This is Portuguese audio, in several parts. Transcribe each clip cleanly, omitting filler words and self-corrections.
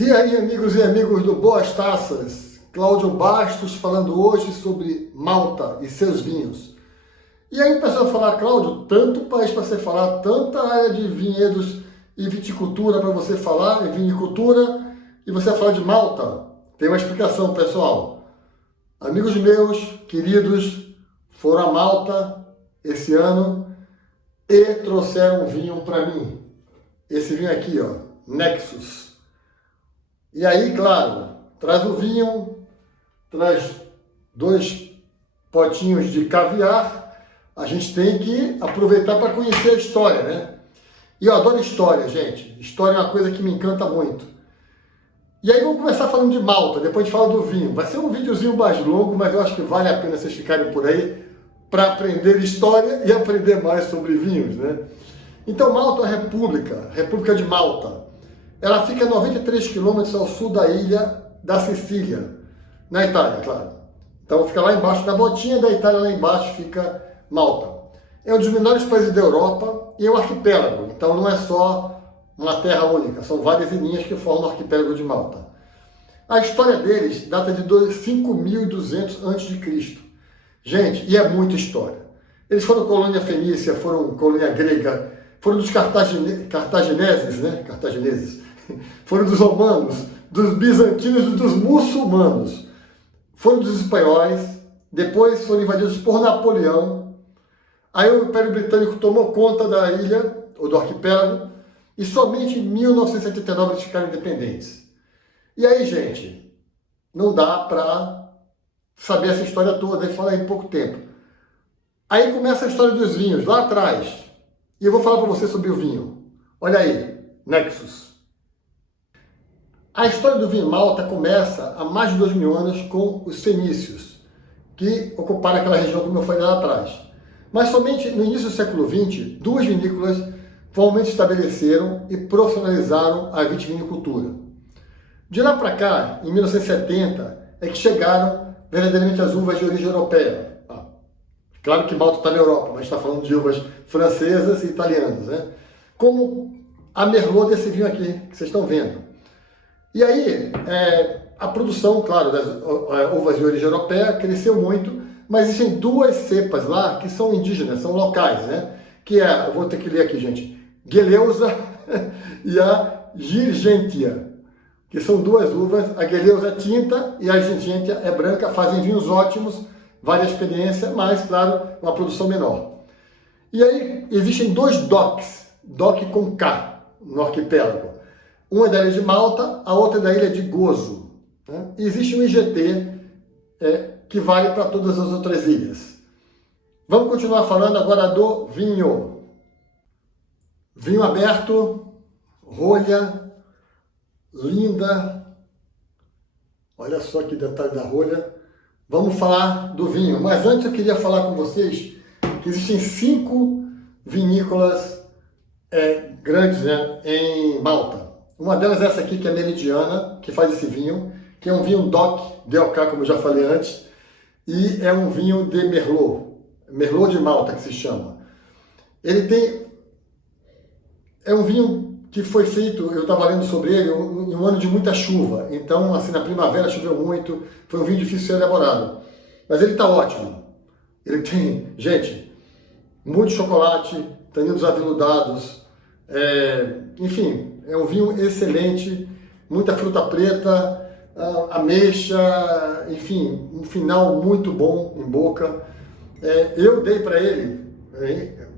E aí, amigos e amigos do Boas Taças, Cláudio Bastos falando hoje sobre Malta e seus vinhos. E aí, pessoal, falar, Cláudio, tanto país para você falar, tanta área de vinhedos e viticultura para você falar, e vinicultura, e você vai falar de Malta. Tem uma explicação, pessoal. Amigos meus, queridos, foram a Malta esse ano e trouxeram um vinho para mim. Esse vinho aqui, ó, Nexus. E aí, claro, traz o vinho, traz 2 potinhos de caviar. A gente tem que aproveitar para conhecer a história, né? E eu adoro história, gente. História é uma coisa que me encanta muito. E aí vamos começar falando de Malta, depois a gente fala do vinho. Vai ser um videozinho mais longo, mas eu acho que vale a pena vocês ficarem por aí para aprender história e aprender mais sobre vinhos, né? Então, Malta é uma república, República de Malta. Ela fica a 93 quilômetros ao sul da ilha da Sicília, na Itália, claro. Então fica lá embaixo, na botinha da Itália, lá embaixo fica Malta. É um dos menores países da Europa e é um arquipélago, então não é só uma terra única, são várias ilhinhas que formam o arquipélago de Malta. A história deles data de 5.200 a.C. Gente, e é muita história. Eles foram colônia fenícia, foram colônia grega, foram dos cartagineses, né? Cartagineses. Foram dos romanos, dos bizantinos e dos muçulmanos. Foram dos espanhóis, depois foram invadidos por Napoleão. Aí o Império Britânico tomou conta da ilha, ou do arquipélago, e somente em 1979 eles ficaram independentes. E aí, gente, não dá para saber essa história toda e falar em pouco tempo. Aí começa a história dos vinhos, lá atrás. E eu vou falar para você sobre o vinho. Olha aí, Nexus. A história do vinho Malta começa há mais de 2.000 anos com os fenícios, que ocuparam aquela região, como eu falei lá atrás. Mas somente no início do século XX, 2 vinícolas formalmente estabeleceram e profissionalizaram a vitivinicultura. De lá para cá, em 1970, é que chegaram verdadeiramente as uvas de origem europeia. Claro que Malta está na Europa, mas está falando de uvas francesas e italianas, né? Como a Merlot desse vinho aqui, que vocês estão vendo. E aí, a produção, claro, das uvas de origem europeia cresceu muito, mas existem 2 cepas lá que são indígenas, são locais, né? Que é, eu vou ter que ler aqui, gente, Geleusa e a Girgentia, que são 2 uvas, a Geleusa é tinta e a Girgentia é branca, fazem vinhos ótimos, vale a experiência, mas, claro, uma produção menor. E aí, existem 2 DOCs, DOC com K, no arquipélago. Uma é da ilha de Malta, a outra é da ilha de Gozo. Né? E existe um IGT que vale para todas as outras ilhas. Vamos continuar falando agora do vinho. Vinho aberto, rolha, linda. Olha só que detalhe da rolha. Vamos falar do vinho. Mas antes eu queria falar com vocês que existem 5 vinícolas grandes, né, em Malta. Uma delas é essa aqui, que é a Meridiana, que faz esse vinho, que é um vinho DOC, como eu já falei antes, e é um vinho de Merlot, Merlot de Malta, que se chama. É um vinho que foi feito, eu estava lendo sobre ele, em um ano de muita chuva, então, assim, na primavera choveu muito, foi um vinho difícil de ser elaborado, mas ele está ótimo. Ele tem, gente, muito chocolate, taninos aveludados, enfim, é um vinho excelente, muita fruta preta, ameixa, enfim, um final muito bom em boca. Eu dei para ele,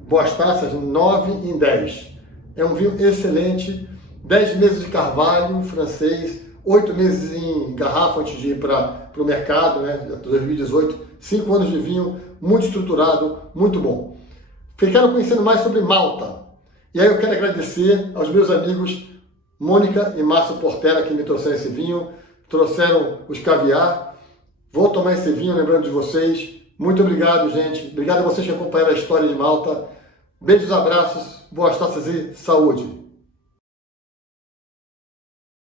Boas Taças, 9 em 10. É um vinho excelente, 10 meses de carvalho francês, 8 meses em garrafa antes de ir para o mercado, né, 2018, 5 anos de vinho, muito estruturado, muito bom. Ficaram conhecendo mais sobre Malta. E aí eu quero agradecer aos meus amigos Mônica e Márcio Portela, que me trouxeram esse vinho, trouxeram os caviar. Vou tomar esse vinho lembrando de vocês. Muito obrigado, gente. Obrigado a vocês que acompanharam a história de Malta. Beijos, abraços, boas taças e saúde!